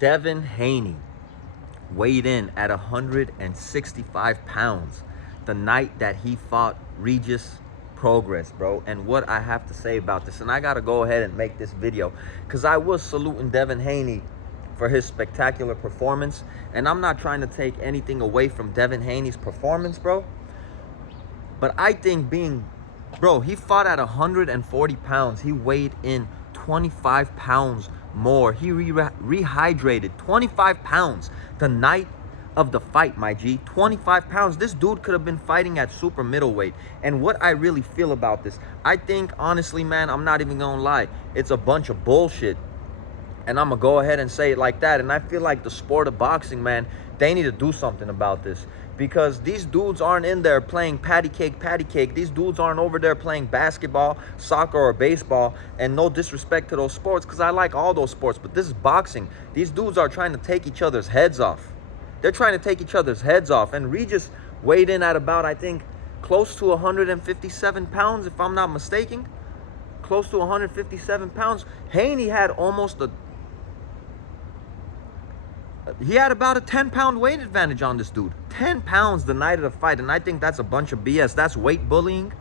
Devin Haney weighed in at 165 pounds the night that he fought Regis Prograis, bro. And what I have to say about this, and I gotta go ahead and make this video because I was saluting Devin Haney for his spectacular performance, and I'm not trying to take anything away from Devin Haney's performance, bro. But I think bro, he fought at 140 pounds. He weighed in 25 pounds more. He rehydrated 25 pounds the night of the fight, my G. 25 pounds. This dude could have been fighting at super middleweight. And what I really feel about this, I think, honestly, man, I'm not even gonna lie, it's a bunch of bullshit. And I'm gonna go ahead and say it like that. And I feel like the sport of boxing, man, they need to do something about this, because these dudes aren't in there playing patty cake. These dudes aren't over there playing basketball, soccer, or baseball. And no disrespect to those sports, because I like all those sports, but this is boxing. These dudes are trying to take each other's heads off. They're trying to take each other's heads off. And Regis weighed in at about, I think, close to 157 pounds, if I'm not mistaken. Close to 157 pounds. Haney had he had about a 10-pound weight advantage on this dude. 10 pounds the night of the fight. And I think that's a bunch of BS. That's weight bullying,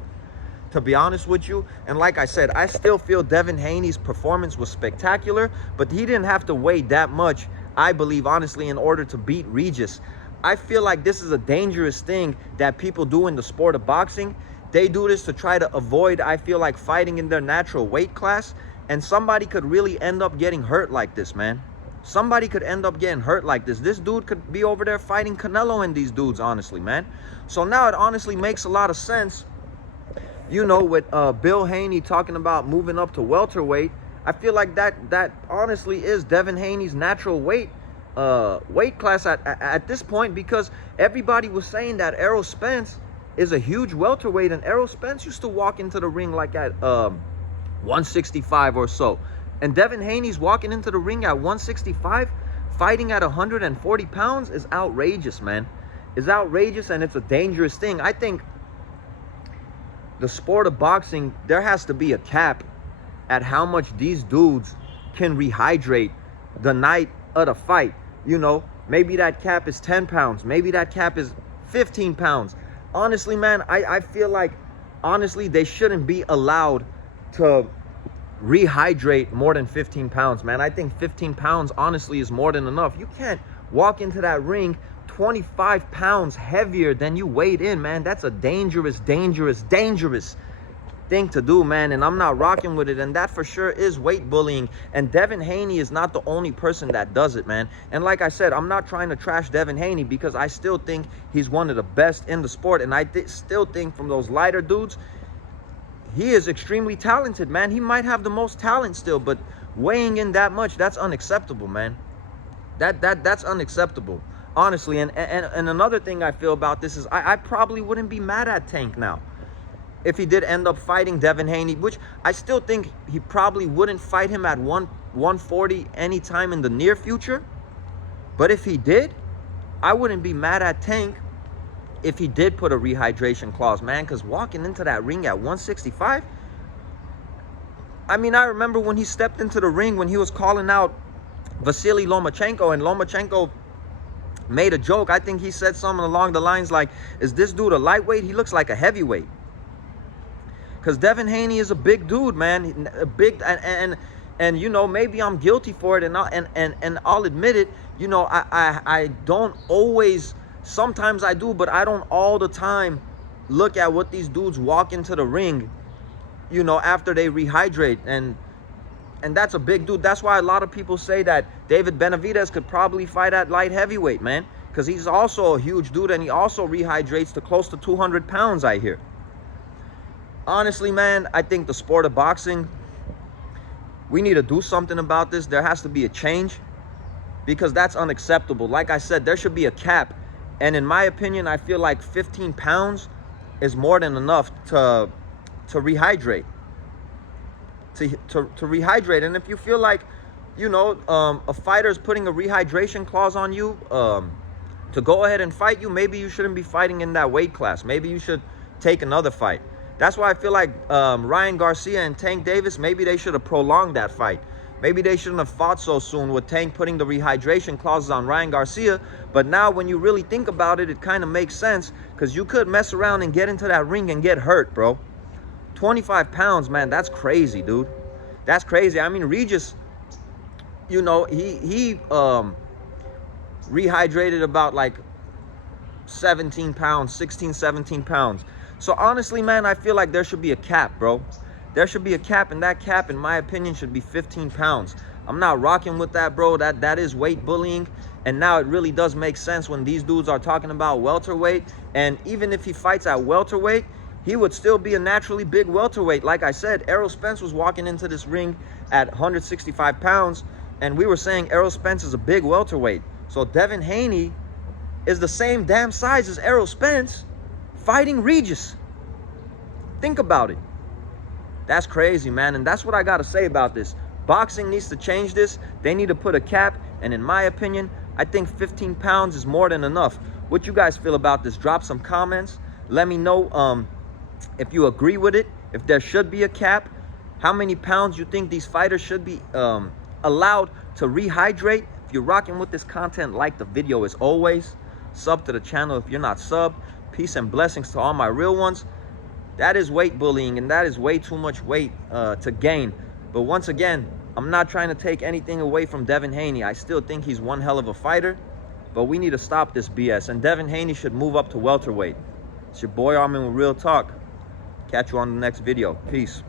to be honest with you. And like I said, I still feel Devin Haney's performance was spectacular, but he didn't have to weigh that much, I believe, honestly, in order to beat Regis. I feel like this is a dangerous thing that people do in the sport of boxing. They do this to try to avoid, I feel like, fighting in their natural weight class. And somebody could really end up getting hurt like this, man. Somebody could end up getting hurt like this. This dude could be over there fighting Canelo and these dudes, honestly, man. So now it honestly makes a lot of sense, you know, with Bill Haney talking about moving up to welterweight. I feel like that honestly is Devin Haney's natural weight class at this point, because everybody was saying that Errol Spence is a huge welterweight, and Errol Spence used to walk into the ring like at 165 or so. And Devin Haney's walking into the ring at 165, fighting at 140 pounds is outrageous, man. It's outrageous, and it's a dangerous thing. I think the sport of boxing, there has to be a cap at how much these dudes can rehydrate the night of the fight. You know, maybe that cap is 10 pounds. Maybe that cap is 15 pounds. Honestly, man, I feel like, honestly, they shouldn't be allowed to rehydrate more than 15 pounds, man. I think 15 pounds, honestly, is more than enough. You can't walk into that ring 25 pounds heavier than you weighed in, man. That's a dangerous thing to do, man. And I'm not rocking with it. And that for sure is weight bullying. And Devin Haney is not the only person that does it, man. And like I said, I'm not trying to trash Devin Haney, because I still think he's one of the best in the sport. And I still think from those lighter dudes, he is extremely talented, man. He might have the most talent still, but weighing in that much, that's unacceptable, man. That's unacceptable, honestly. And another thing I feel about this is I probably wouldn't be mad at Tank now if he did end up fighting Devin Haney, which I still think he probably wouldn't fight him at 140 anytime in the near future. But if he did, I wouldn't be mad at Tank if he did put a rehydration clause, man, because walking into that ring at 165, I mean, I remember when he stepped into the ring, when he was calling out Vasily Lomachenko, and Lomachenko made a joke. I think he said something along the lines like, is this dude a lightweight? He looks like a heavyweight. Because Devin Haney is a big dude, man. A big, and you know, maybe I'm guilty for it, and I'll admit it. You know, I don't always, sometimes I do, but I don't all the time look at what these dudes walk into the ring, you know, after they rehydrate. And that's a big dude. That's why a lot of people say that David Benavidez could probably fight at light heavyweight, man, because he's also a huge dude, and he also rehydrates to close to 200 pounds, I hear. Honestly, man, I think the sport of boxing, we need to do something about this. There has to be a change, because that's unacceptable. Like I said, there should be a cap. And in my opinion, I feel like 15 pounds is more than enough to rehydrate. To rehydrate. And if you feel like, you know, a fighter's putting a rehydration clause on you to go ahead and fight you, maybe you shouldn't be fighting in that weight class. Maybe you should take another fight. That's why I feel like Ryan Garcia and Tank Davis, maybe they should have prolonged that fight. Maybe they shouldn't have fought so soon with Tank putting the rehydration clauses on Ryan Garcia. But now when you really think about it, it kind of makes sense, because you could mess around and get into that ring and get hurt, bro. 25 pounds, man, that's crazy, dude. That's crazy. I mean, Regis, you know, he rehydrated about like 17 pounds, 16, 17 pounds. So honestly, man, I feel like there should be a cap, bro. There should be a cap, and that cap, in my opinion, should be 15 pounds. I'm not rocking with that, bro. That is weight bullying. And now it really does make sense when these dudes are talking about welterweight. And even if he fights at welterweight, he would still be a naturally big welterweight. Like I said, Errol Spence was walking into this ring at 165 pounds, and we were saying Errol Spence is a big welterweight. So Devin Haney is the same damn size as Errol Spence fighting Regis. Think about it. That's crazy, man. And that's what I got to say about this. Boxing needs to change this. They need to put a cap. And in my opinion, I think 15 pounds is more than enough. What you guys feel about this? Drop some comments. Let me know if you agree with it, if there should be a cap, how many pounds you think these fighters should be allowed to rehydrate. If you're rocking with this content, like the video as always. Sub to the channel if you're not sub. Peace and blessings to all my real ones. That is weight bullying, and that is way too much weight to gain. But once again, I'm not trying to take anything away from Devin Haney. I still think he's one hell of a fighter, but we need to stop this BS. And Devin Haney should move up to welterweight. It's your boy Armin with Real Talk. Catch you on the next video. Peace.